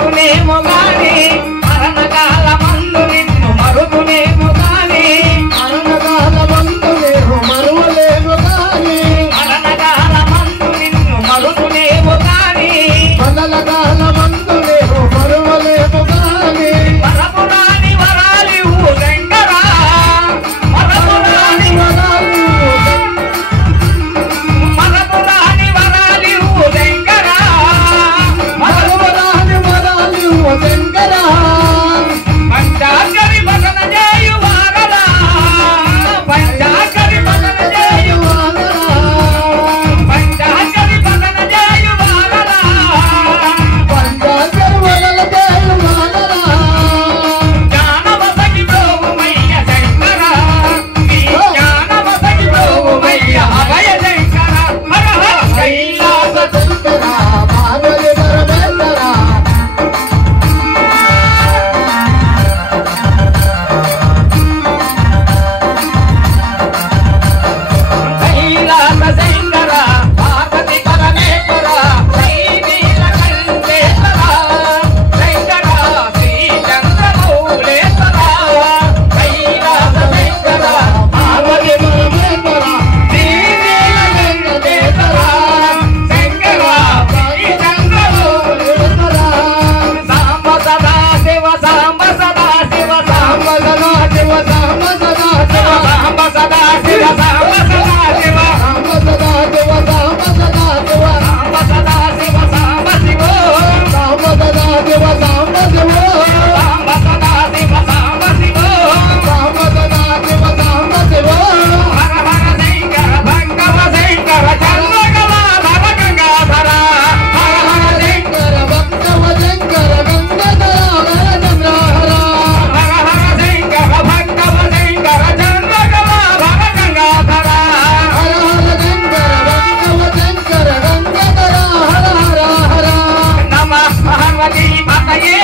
మరుదునేమో గాని మరణకాల మందు నిన్ను మరుదునేమో గాని మరణకాల మందు నేను మరువలేను గాని మరణకాల మందు నిన్ను మరుదునేమో గాని మరణకాల మందు నేను మరువలేను గాని మరపురాని వరాలివ్వు శంకరా మరపురాని మరపురాని వరాలివ్వు శంకరా మరువరాని వరాలివ్వు శంకరా పంచాకరి భజన చేయువారలా పంచాకరి భజన చేయువారలా పంచాకరి భజన చేయువారలా పంచాకరి వదల చేయువారలా జ్ఞానవసగి ప్రోగుమయ్య శంకరా ఈ జ్ఞానవసగి ప్రోగుమయ్య అభయ శంకర హర హర కైలాస శంకరా పార్వతి పరమేశ్వరా కైలాస శంకర పార్వతి పరమేశ్వర శ్రీ నీలకంఠేశ్వర శంకర శ్రీ చంద్రమౌళేశ్వర కైలాస శంకర పార్వతి పరమేశ్వర శ్రీ నీలకంఠేశ్వర శంకర శ్రీ చంద్రమౌళేశ్వర సాంబ సదా శివ సాంబ సదా శివ సాంబ సదా శివ సాంబ సదా శివ సాంబ సదా శివ సాంబ సదా శివ రామ సదా శివ రామ సదా శివ సాంబ సదా శివ సాంబ శివ రామ సదా శివ రామ శివ సాంబ సదా శివ సాంబ శివ రామ సదా శివ రామ శివ హర హర శంకర భంగవ శంకర చంద్రకళాధర గంగాధర హర హర శంకర భక్తవ శంకర గంగాధర చంద్రహర హర హర శంకర భంగవ శంకర చంద్రకళాధర గంగాధర హర హర శంకర భక్తవ శంకర గంగాధర హర హర హర నమః పార్వతీ పతయే